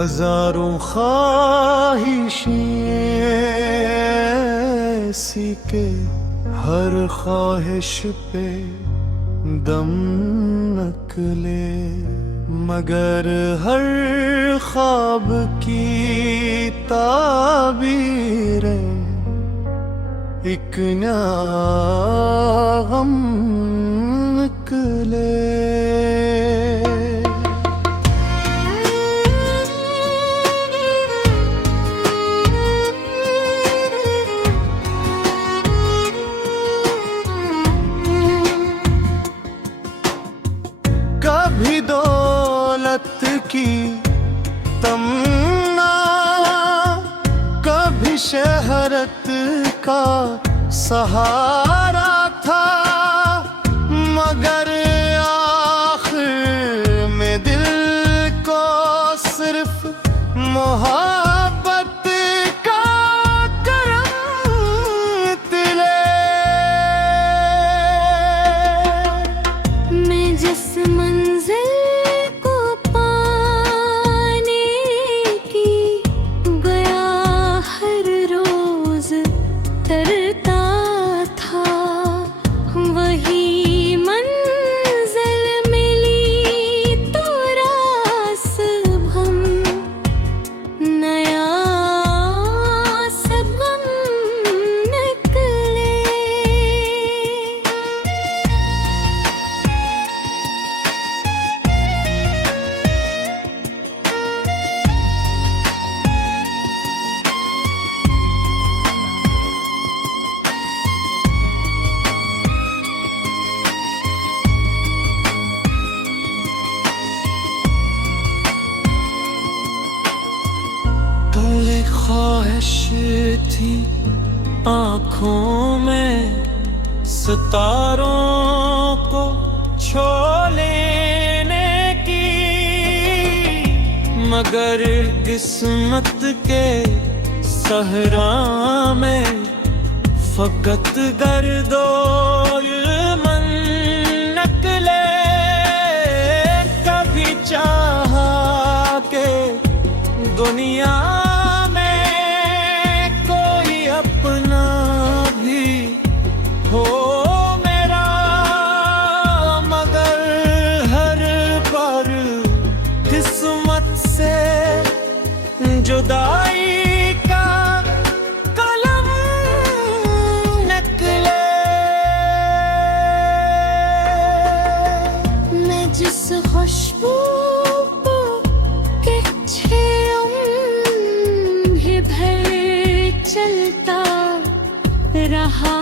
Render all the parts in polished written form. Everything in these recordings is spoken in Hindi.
हजारों ख्वाहिशें ऐसी के हर ख्वाहिश पे दम निकले, मगर हर ख्वाब की ताबीरें एक नया गम निकले। कभी दौलत की तमन्ना, कभी शहरत का सहारा था, मगर आखिर में दिल को सिर्फ मोहब्बत का करम मिले। मैं जिस मंजिल को पाने की गया हर रोज तरता था, वही मंजिल मिली तो रास्ता हम नया सबम निकले। पहले ख्वाहिश थी आँखों में सितारों को छू लेने की, मगर किस्मत के सहरा में फकत गर्दोल मन निकले। कभी चाहा के दुनिया में कोई अपना भी हो मेरा, मगर हर बार किस्मत से जुदाई का कलम निकले। मैं जिस खुशबू चलता रहा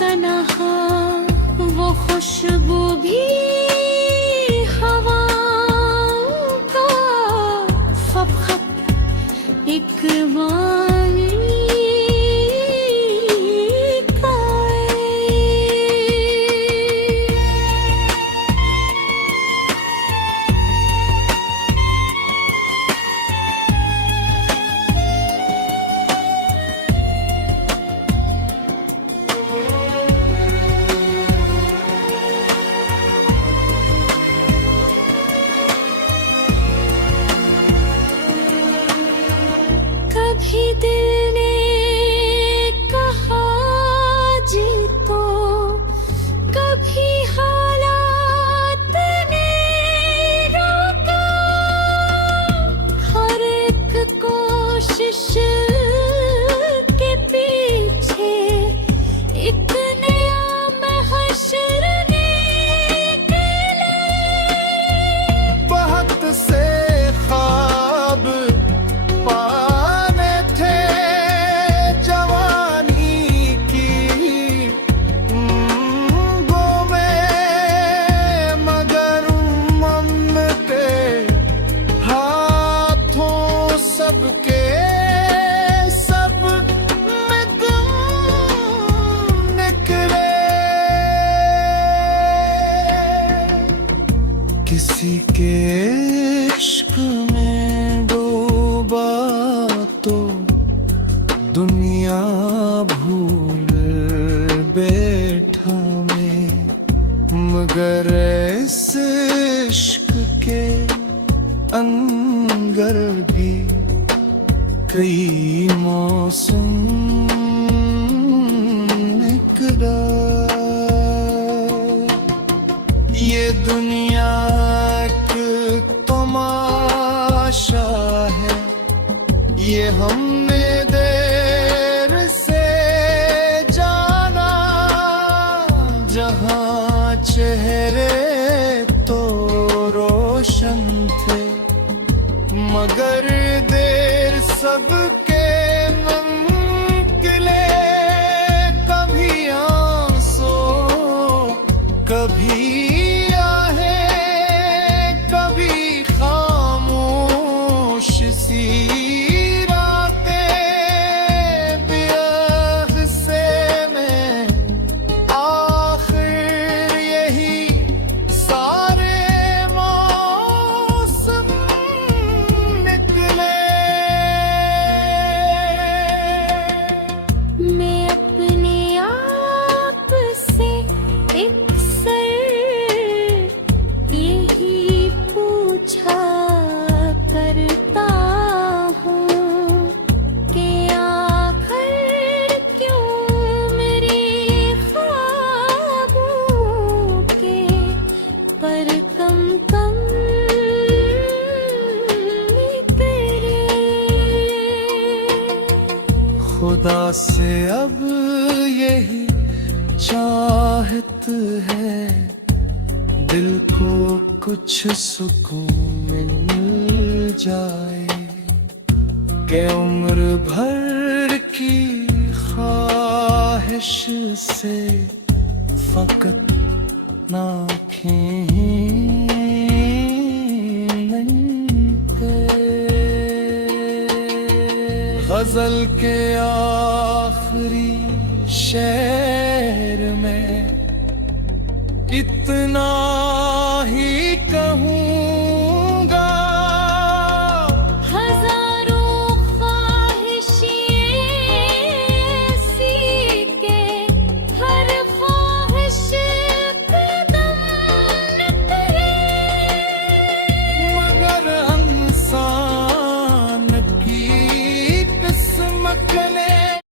तन्हा, वो खुशबू भी हवाओं का फबखब एक वाणी का कभी दिल ने कहा जी तो, कभी हालात ने रोका, हर एक कोशिश के पीछे एक नया महशर निकले। बहुत से ख्वाब पाने थे जवानी की गो में, मगर ममते हाथों सबके सब में गुम निकले। किसी के इश्क में डूबा तो दुनिया भूल बैठा मैं, मगर इस इश्क के अंगर कई मौसम निकला, ये दुनिया एक तमाशा है, ये हमने देर से जाना, जहां चेहरे तो रोशन थे मगर देर सबके निकले, कभी आंसू कभी आहें, कभी खामोश सी रातें, बिरह से मैं आखिर यही सारे मौसम निकले। मैं अपने आप से अक्सर यही पूछा करता हूँ कि आखिर क्यों मेरे ख्वाबों के पर कम कम निकले। खुदा से अब यही चाहत है, दिल को कुछ सुकून मिल जाए, कि उम्र भर की ख्वाहिश से फकत नाखें गजल के आखिरी शेर में इतना ही